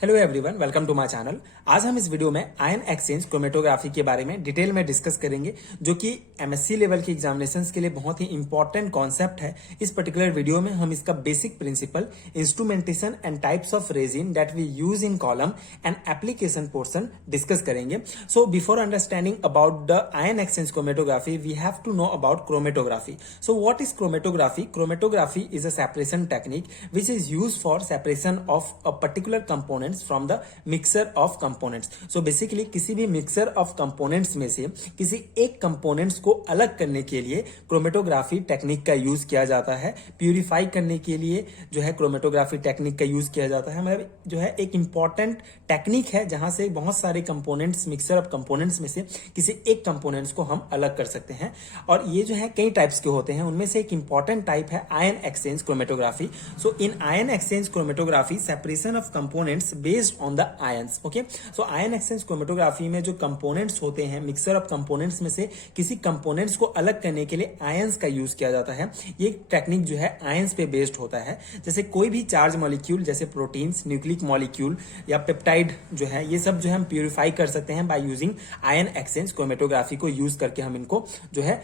Hello everyone, welcome to my channel. आज हम इस वीडियो में आयन एक्सचेंज क्रोमेटोग्राफी के बारे में डिटेल में डिस्कस करेंगे, जो कि एमएससी लेवल की एग्जामिनेशंस के लिए बहुत ही इंपॉर्टेंट कॉन्सेप्ट है। इस पर्टिकुलर वीडियो में हम इसका basic principle, instrumentation and types of resin that we use in column and application portion discuss करेंगे। So before understanding about the ion exchange chromatography, we have to know about chromatography. So what is chromatography? Chromatography is a separation technique which is used for separation of a particular components from the mixture of components. So basically किसी भी mixture of components में से किसी एक components को अलग करने के लिए क्रोमेटोग्राफी टेक्निक का यूज किया जाता है। प्यूरिफाई करने के लिए जो है क्रोमेटोग्राफी टेक्निक का यूज किया जाता है। मतलब जो है एक इंपॉर्टेंट टेक्निक है जहां से बहुत सारे कंपोनेंट्स, मिक्सचर ऑफ कंपोनेंट्स में से किसी एक कंपोनेंट्स को हम अलग कर सकते हैं। और ये जो है कई टाइप्स के होते हैं, उनमें से एक इंपॉर्टेंट टाइप है ion exchange chromatography. So in ion exchange chromatography, separation of components based on the ions. Okay, so ion exchange chromatography में जो कंपोनेंट्स होते हैं, मिक्सचर ऑफ कंपोनेंट्स में से किसी कंपोनेंट्स को अलग करने के लिए आयंस का यूज किया जाता है। ये टेक्निक जो है आयंस पे बेस्ड होता है। जैसे कोई भी चार्ज मॉलिक्यूल, जैसे प्रोटीन्स, न्यूक्लिक मॉलिक्यूल या पेप्टाइड जो है, ये सब जो है हम प्यूरिफाई कर सकते हैं by using ion exchange chromatography को यूज करके। हम इनको जो है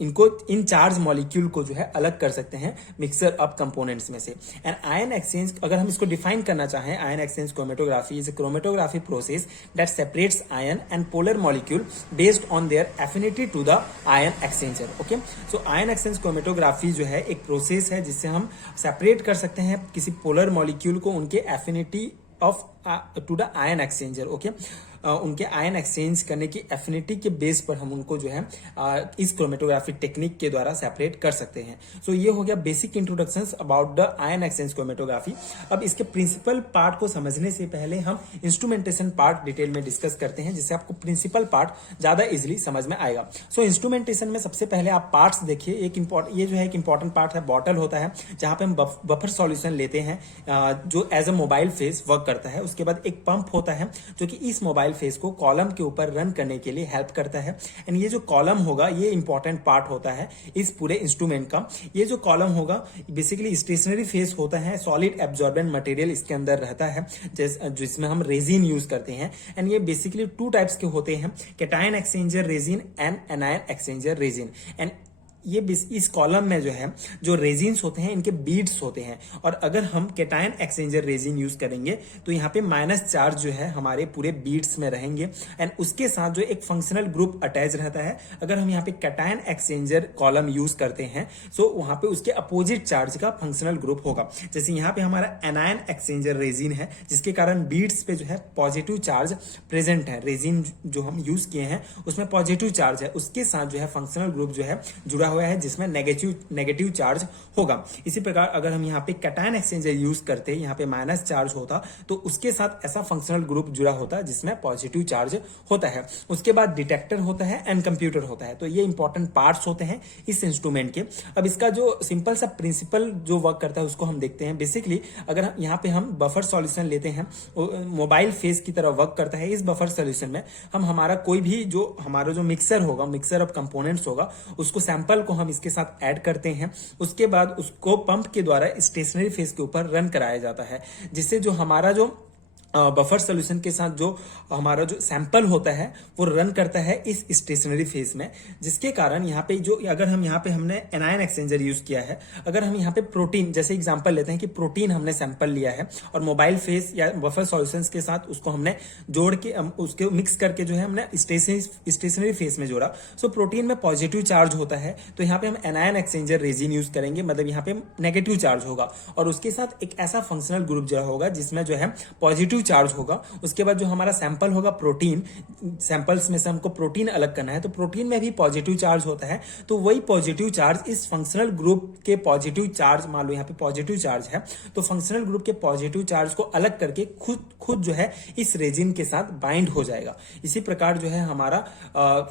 इनको इन चार्ज मॉलिक्यूल को जो है अलग कर सकते हैं मिक्सचर ऑफ कंपोनेंट्स में से। एंड आयन एक्सचेंज, अगर हम इसको डिफाइन करना चाहें, ion exchange chromatography is a chromatography process that separates ion and polar molecule based on their affinity to the ion exchanger. Okay, so ion exchange chromatography जो है एक प्रोसेस है जिससे हम सेपरेट कर सकते हैं किसी पोलर मॉलिक्यूल को उनके affinity of to the ion exchanger. Okay, उनके आयन एक्सचेंज करने की एफिनिटी के बेस पर हम उनको जो है इस क्रोमेटोग्राफी टेक्निक के द्वारा सेपरेट कर सकते हैं। सो ये हो गया basic introductions about the ion exchange chromatography. अब इसके प्रिंसिपल पार्ट को समझने से पहले हम इंस्ट्रूमेंटेशन पार्ट डिटेल में डिस्कस करते हैं, जिससे आपको प्रिंसिपल पार्ट ज्यादा इजिली समझ में आएगा। सो इंस्ट्रूमेंटेशन में सबसे पहले आप पार्ट्स देखिए। ये जो है एक इंपॉर्टेंट पार्ट है, बॉटल होता है जहां पे हम बफर सॉल्यूशन लेते हैं जो as a mobile phase work करता है। उसके बाद एक पंप होता है जो कि इस मोबाइल फेस को कॉलम के ऊपर रन करने के लिए हेल्प करता है। एंड ये जो कॉलम होगा, ये इंपॉर्टेंट पार्ट होता है इस पूरे इंस्ट्रूमेंट का। ये जो कॉलम होगा बेसिकली स्टेशनरी फेस होता है, सॉलिड एब्जॉर्बेंट मटेरियल इसके अंदर रहता है जिसमें हम रेजिन यूज करते हैं। एंड ये बेसिकली टू टाइप्स के होते हैं, cation exchanger resin and anion exchanger resin. And ये इस कॉलम में जो है जो रेजिन्स होते हैं, इनके बीड्स होते हैं। और अगर हम कैटायन एक्सचेंजर रेजिन यूज करेंगे तो यहाँ पे माइनस चार्ज जो है हमारे पूरे बीड्स में रहेंगे। एंड उसके साथ जो एक फंक्शनल ग्रुप अटैच रहता है। अगर हम यहाँ पे कैटायन एक्सचेंजर कॉलम यूज करते हैं तो वहां पे उसके अपोजिट चार्ज का फंक्शनल ग्रुप होगा। जैसे यहाँ पे हमारा एनायन एक्सचेंजर रेजिन है, जिसके कारण बीड्स पे जो है पॉजिटिव चार्ज प्रेजेंट है। रेजिन जो हम यूज किए हैं उसमें पॉजिटिव चार्ज है, उसके साथ जो है फंक्शनल ग्रुप जो है जुड़ा हुआ है जिसमें नेगेटिव चार्ज होगा। इसी प्रकार अगर हम यहाँ पे कैटायन एक्सचेंजर यूज करते, यहाँ पे माइनस चार्ज होता तो उसके साथ ऐसा फंक्शनल ग्रुप जुड़ा होता जिसमें पॉजिटिव चार्ज होता है। उसके बाद डिटेक्टर होता है एंड कंप्यूटर होता है। तो ये इंपॉर्टेंट पार्ट्स होते हैं इस इंस्ट्रूमेंट के। अब इसका जो सिंपल सा प्रिंसिपल जो वर्क करता है उसको हम देखते हैं। बेसिकली अगर यहाँ पे हम बफर सॉल्यूशन लेते हैं, मोबाइल फेस की तरह वर्क करता है। इस बफर सॉल्यूशन में हम हमारा कोई भी जो हमारा जो मिक्सर होगा, मिक्सर ऑफ कंपोनेंट्स होगा, उसको सैंपल को हम इसके साथ ऐड करते हैं। उसके बाद उसको पंप के द्वारा स्टेशनरी फेस के ऊपर रन कराया जाता है, जिससे जो हमारा जो बफर सॉल्यूशन के साथ जो हमारा जो सैंपल होता है वो रन करता है इस स्टेशनरी फेस में। जिसके कारण यहाँ पे जो अगर हम यहाँ पे हमने एनायन एक्सचेंजर यूज किया है, अगर हम यहाँ पे प्रोटीन जैसे एग्जांपल लेते हैं कि प्रोटीन हमने सैंपल लिया है और मोबाइल फेस या बफर सॉल्यूशंस के साथ उसको हमने जोड़ के उसके मिक्स करके जो है हमने स्टेशनरी फेस में जोड़ा। सो प्रोटीन में पॉजिटिव चार्ज होता है, तो यहाँ पे हम एनायन एक्सचेंजर रेजिन यूज करेंगे, मतलब यहाँ पे नेगेटिव चार्ज होगा। और उसके साथ एक ऐसा फंक्शनल ग्रुप जो होगा जिसमें जो है पॉजिटिव चार्ज होगा। उसके बाद जो हमारा सैंपल होगा प्रोटीन, सैंपल्स में से हमको प्रोटीन अलग करना है, तो प्रोटीन में भी पॉजिटिव चार्ज होता है। तो वही पॉजिटिव चार्ज इस फंक्शनल ग्रुप के पॉजिटिव चार्ज, मान लो यहाँ पे पॉजिटिव चार्ज है, तो फंक्शनल ग्रुप के पॉजिटिव चार्ज को अलग करके खुद जो है इस रेजिन के साथ बाइंड हो जाएगा। इसी प्रकार जो है हमारा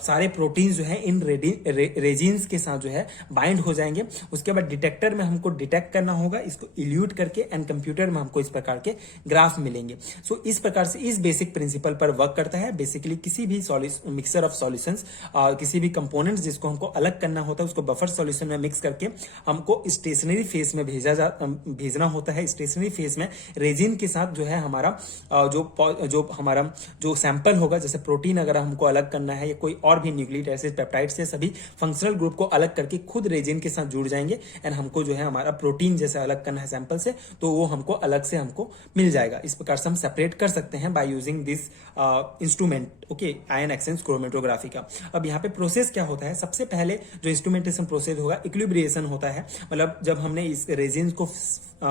सारे प्रोटीन जो है इन रेजिन्स के साथ जो है बाइंड हो जाएंगे। उसके बाद डिटेक्टर में हमको डिटेक्ट करना होगा इसको इल्यूट करके, एंड कंप्यूटर में हमको इस प्रकार के ग्राफ मिलेंगे। सो इस प्रकार से इस बेसिक प्रिंसिपल पर वर्क करता है। बेसिकली किसी भी मिक्सर ऑफ सॉल्यूशंस, किसी भी कंपोनेंट्स जिसको हमको अलग करना होता है उसको बफर सॉल्यूशन में मिक्स करके हमको स्टेशनरी फेज में भेजना होता है। स्टेशनरी फेज में रेजिन के साथ जो है हमारा जो सैंपल होगा, जैसे प्रोटीन अगर हमको अलग करना है या कोई और भी न्यूक्लिक एसिड पेप्टाइड से सभी फंक्शनल ग्रुप को अलग करके खुद रेजिन के साथ जुड़ जाएंगे एंड हमको जो है हमारा प्रोटीन जैसे अलग करना है सैंपल से, तो वो हमको अलग से हमको मिल जाएगा। इस प्रकार से हम सेपरेट कर सकते हैं by using this instrument, okay, ion exchange chromatography का। अब यहाँ पे प्रोसेस क्या होता है, सबसे पहले जो इंस्ट्रूमेंटेशन प्रोसेस होगा इक्विलिब्रिएशन होता है। मतलब जब हमने इस रेजिन को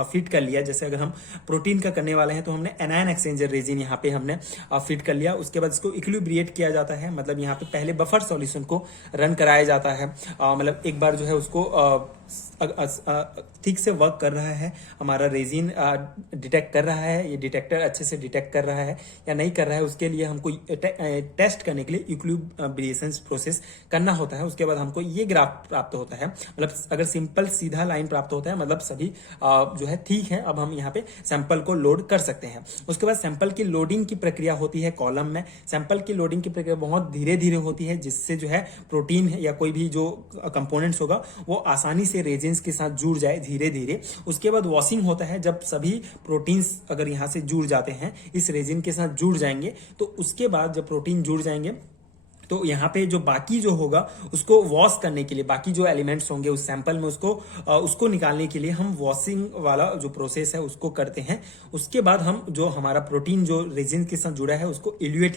फिट कर लिया, जैसे अगर हम प्रोटीन का करने वाले हैं तो हमने एनायन एक्सचेंजर रेजिन यहाँ पे हमने फिट कर लिया। उसके बाद इसको इक्विलिब्रिएट किया जाता है, मतलब यहाँ पे पहले बफर सॉल्यूशन को रन कराया जाता है। मतलब एक बार जो है उसको ठीक से वर्क कर रहा है, हमारा रेजिन डिटेक्ट कर रहा है, ये डिटेक्टर अच्छे से डिटेक्ट कर रहा है या नहीं कर रहा है, उसके लिए हमको टेस्ट करने के लिए इक्विलिब्रिएशन प्रोसेस करना होता है। उसके बाद हमको ये ग्राफ प्राप्त होता है, मतलब अगर सिंपल सीधा लाइन प्राप्त होता है, मतलब सभी जो है ठीक है। अब हम यहाँ पे सैंपल को लोड कर सकते हैं। उसके बाद सैंपल की लोडिंग की प्रक्रिया होती है कॉलम में। सैंपल की लोडिंग की प्रक्रिया बहुत धीरे धीरे होती है, जिससे जो है प्रोटीन या कोई भी जो कंपोनेंट्स होगा वो आसानी से रेजिन्स के साथ जुड़ जाए धीरे धीरे। उसके बाद वॉशिंग होता है, जब सभी प्रोटीन्स अगर यहाँ से जुड़ जाते हैं, इस रेजिन के साथ जुड़ जाएंगे, तो उसके बाद जब प्रोटीन जुड़ जाएंगे तो यहाँ पे जो बाकी जो होगा उसको वॉश करने के लिए, बाकी जो एलिमेंट्स होंगे उस सैंपल में उसको निकालने के लिए हम वॉशिंग वाला जो प्रोसेस है उसको करते हैं। उसके बाद हम जो हमारा प्रोटीन जो रेजिन के साथ जुड़ा है उसको इल्यूट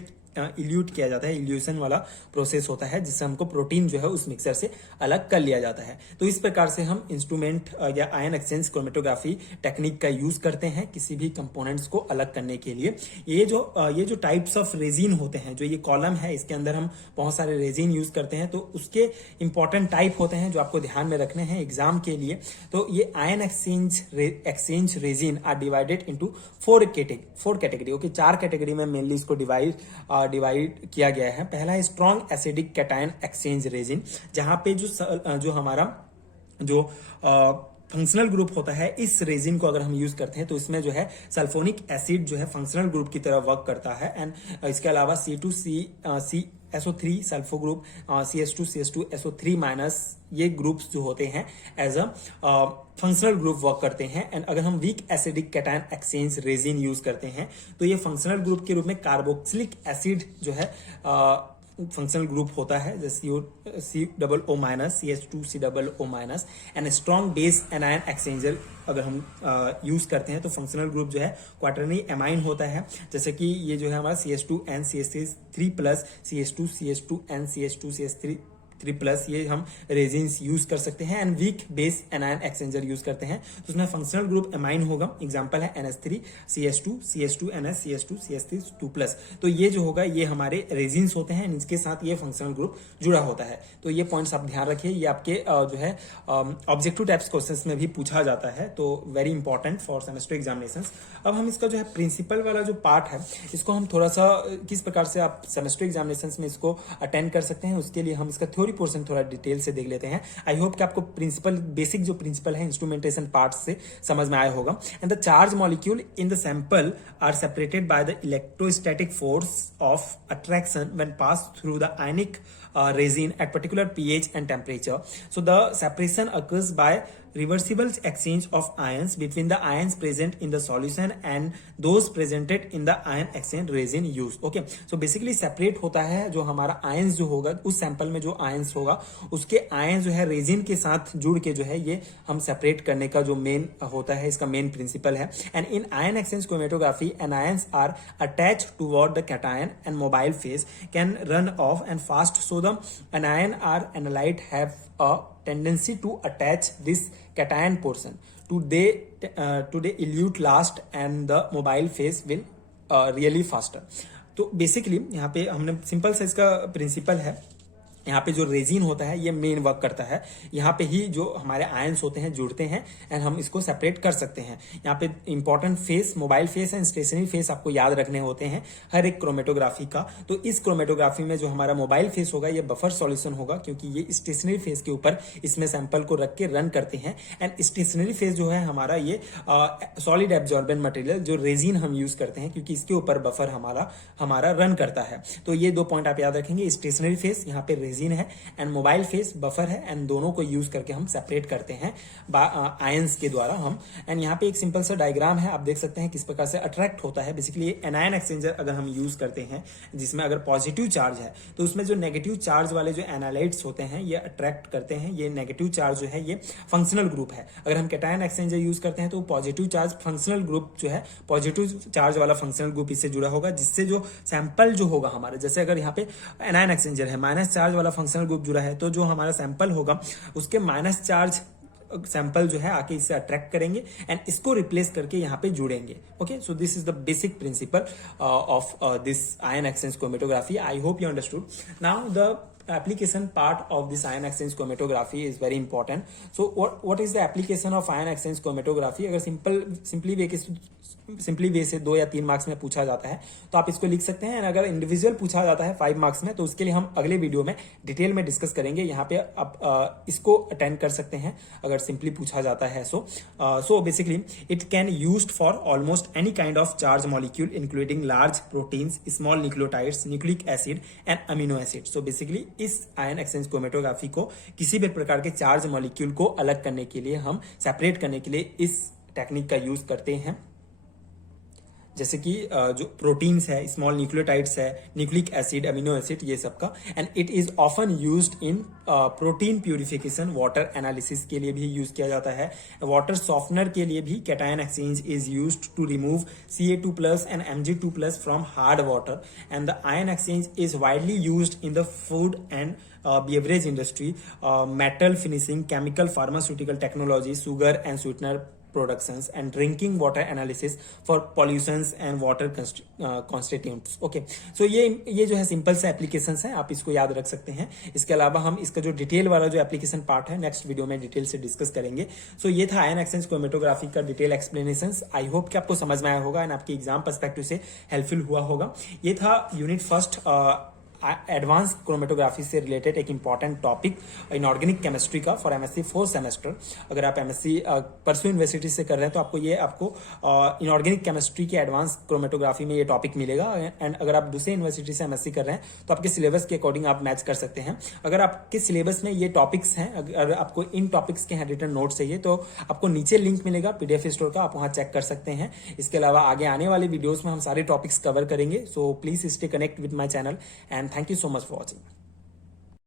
किया जाता है। इल्यूशन वाला प्रोसेस होता है जिससे हमको प्रोटीन जो है उस मिक्सर से अलग कर लिया जाता है। तो इस प्रकार से हम इंस्ट्रूमेंट या आयन एक्सचेंज क्रोमेटोग्राफी टेक्निक का यूज करते हैं किसी भी कंपोनेंट्स को अलग करने के लिए। ये जो टाइप्स ऑफ रेजिन होते हैं, जो ये कॉलम है इसके अंदर हम बहुत सारे रेजिन यूज करते हैं, तो उसके इंपॉर्टेंट टाइप होते हैं जो आपको ध्यान में रखने हैं एग्जाम के लिए। तो ये ion exchange resin are divided into four category, okay, 4 category में मेनली इसको डिवाइड किया गया है। पहला है strong acidic cation exchange resin, जहां पे जो हमारा जो फंक्शनल ग्रुप होता है, इस रेजिन को अगर हम यूज करते हैं तो इसमें जो है सल्फोनिक एसिड जो है फंक्शनल ग्रुप की तरह वर्क करता है। एंड इसके अलावा C2SO3 sulpho group, CH2SO3 minus, ये ग्रुप्स जो होते हैं as a functional group work करते हैं। एंड अगर हम weak acidic cation exchange resin use करते हैं तो ये फंक्शनल ग्रुप के रूप में कार्बोक्सिलिक एसिड जो है फंक्शनल ग्रुप होता है, जैसे COO minus, CH2COO minus. And strong base anion exchanger अगर हम यूज करते हैं तो फंक्शनल ग्रुप जो है क्वाटरनरी एमाइन होता है, जैसे कि ये जो है हमारा CH2NCH3 प्लस, CH2NCH2CH3 प्लस, ये हम रेजिन्स यूज कर सकते हैं। And weak base anion exchanger use करते हैं तो उसमें फंक्शनल ग्रुप एमाइन होगा। एग्जांपल है NH3 CH2 CH2NS CH2 CH3 2 plus. तो ये जो होगा ये हमारे रेजिन्स होते हैं, इनके साथ ये फंक्शनल ग्रुप जुड़ा होता है। तो ये पॉइंट्स आप ध्यान रखिए, ये आपके जो है ऑब्जेक्टिव टाइप्स क्वेश्चंस में भी पूछा जाता है, तो very important for semester examinations. अब हम इसका जो है प्रिंसिपल वाला जो पार्ट है इसको हम थोड़ा सा किस प्रकार से आप सेमेस्टर एग्जामिनेशंस में इसको अटेंड कर सकते हैं, उसके लिए हम इसका थ्योरी पोर्शन थोड़ा डिटेल से देख लेते हैं। आई होप कि आपको बेसिक जो प्रिंसिपल है इंस्ट्रूमेंटेशन पार्ट से समझ में आया होगा। And the charge molecule in the sample are separated by the electrostatic force of attraction when pass through the ionic resin at particular pH and temperature. So the separation occurs by reversible exchange of ions between the ions present in the solution and those presented in the ion exchange resin used. Okay, so basically separate होता है जो हमारा ions जो होगा उस sample में जो ions होगा उसके ions जो है रेजिन के साथ जुड़ के जो है ये हम सेपरेट करने का जो मेन होता है, इसका मेन प्रिंसिपल है। And in ion exchange chromatography anions are attached toward the cation and mobile phase can run off and fast, so the anion or analyte have a tendency to attach this cation portion to they elute last and the mobile phase will really faster. तो basically यहाँ पे हमने simple सा इसका principal है, यहाँ पे जो रेजिन होता है ये मेन वर्क करता है, यहाँ पे ही जो हमारे आयंस होते हैं जुड़ते हैं एंड हम इसको सेपरेट कर सकते हैं। यहाँ पे important phase, mobile phase and stationary phase आपको याद रखने होते हैं हर एक क्रोमेटोग्राफी का। तो इस क्रोमेटोग्राफी में जो हमारा मोबाइल फेस होगा ये बफर सॉल्यूशन होगा, क्योंकि ये स्टेशनरी फेस के ऊपर इसमें सैंपल को रख के रन करते हैं। एंड स्टेशनरी फेस जो है हमारा ये सॉलिड एब्जॉर्बेंट मटेरियल जो रेजिन हम यूज करते हैं, क्योंकि इसके ऊपर बफर हमारा रन करता है। तो ये 2 पॉइंट आप याद रखेंगे, स्टेशनरी फेस यहाँ पे रेजिन है एंड मोबाइल फेस बफर है, एंड दोनों को यूज करके हम सेपरेट करते हैं आयंस के द्वारा हम। एंड यहाँ पे एक सिंपल सा डायग्राम है, आप देख सकते हैं किस प्रकार से अट्रैक्ट होता है। बेसिकली एनायन एक्सचेंजर अगर हम यूज करते हैं जिसमें अगर पॉजिटिव चार्ज है तो उसमें जो नेगेटिव चार्ज वाले जो एनालाइट्स होते हैं ये अट्रैक्ट करते हैं। ये नेगेटिव चार्ज जो है ये फंक्शनल ग्रुप है। अगर हम कैटायन एक्सचेंजर यूज करते हैं तो पॉजिटिव चार्ज फंक्शनल ग्रुप जो है, पॉजिटिव चार्ज वाला फंक्शनल ग्रुप इससे जुड़ा होगा, जिससे जो सैंपल जो होगा हमारा, जैसे अगर यहाँ पे एनायन एक्सचेंजर है, माइनस चार्ज वाला फंक्शनल ग्रुप जुड़ा है, तो जो हमारा सैंपल होगा उसके माइनस चार्ज सैंपल जो है आके इससे अट्रैक्ट करेंगे एंड इसको रिप्लेस करके यहाँ पे जुड़ेंगे। Okay, so this is the basic principle of this ion exchange chromatography. I hope you understood. Now the application part of this ion exchange chromatography is very important. So what is the application of ion exchange chromatography? अगर simply वे से 2 या 3 marks में पूछा जाता है तो आप इसको लिख सकते हैं। अगर इंडिविजुअल पूछा जाता है 5 मार्क्स में तो उसके लिए हम अगले वीडियो में डिटेल में डिस्कस करेंगे। यहाँ पे आप इसको अटेंड कर सकते हैं अगर सिंपली पूछा जाता है। So basically it can used for almost any kind of charge molecule including large proteins, small nucleotides, nucleic acid and amino acid. So basically इस आयन एक्सचेंज क्रोमेटोग्राफी को किसी भी प्रकार के चार्ज मॉलिक्यूल को अलग करने के लिए, हम सेपरेट करने के लिए इस टेक्निक का यूज करते हैं। जैसे कि जो प्रोटीन्स है, स्मॉल न्यूक्लियोटाइड्स है, न्यूक्लिक एसिड, अमीनो एसिड, ये सब का। And it is often used in protein purification, water analysis के लिए भी यूज किया जाता है। वाटर सॉफ्टनर के लिए भी cation exchange is used to remove Ca2+ and Mg2+ from hard water. And the ion exchange is widely used in the food and beverage industry, metal finishing, chemical, pharmaceutical technology, sugar and sweetener productions, and drinking water analysis for pollutions and water constituents. Okay, so ये जो है simple से applications हैं, आप इसको याद रख सकते हैं। इसके अलावा हम इसका जो डिटेल वाला जो एप्लीकेशन पार्ट है नेक्स्ट वीडियो में डिटेल से डिस्कस करेंगे। सो ये था आयन एक्सचेंज क्रोमेटोग्राफी का डिटेल एक्सप्लेनेशन। आई होप कि आपको समझ में आया होगा एंड आपके एग्जाम पर्सपेक्टिव से हेल्पफुल हुआ होगा। ये था यूनिट फर्स्ट एडवांस क्रोमेटोग्राफी से रिलेटेड एक इंपॉर्टेंट टॉपिक इनऑर्गेनिक केमिस्ट्री का फॉर एमएससी 4th सेमेस्टर। अगर आप एमएससी परसू यूनिवर्सिटी से कर रहे हैं तो आपको इनऑर्गेनिक केमिस्ट्री के एडवांस क्रोमेटोग्राफी में ये टॉपिक मिलेगा। एंड अगर आप दूसरे यूनिवर्सिटी से एमएससी कर रहे हैं तो आपके सिलेबस के अकॉर्डिंग आप मैच कर सकते हैं। अगर आपके सिलेबस में ये टॉपिक्स हैं, अगर आपको इन टॉपिक्स के रिटन नोट चाहिए तो आपको नीचे लिंक मिलेगा PDF स्टोर का, आप वहां चेक कर सकते हैं। इसके अलावा आगे आने वाले वीडियोस में हम सारे टॉपिक्स कवर करेंगे। So please stay connect with my channel and thank you so much for watching.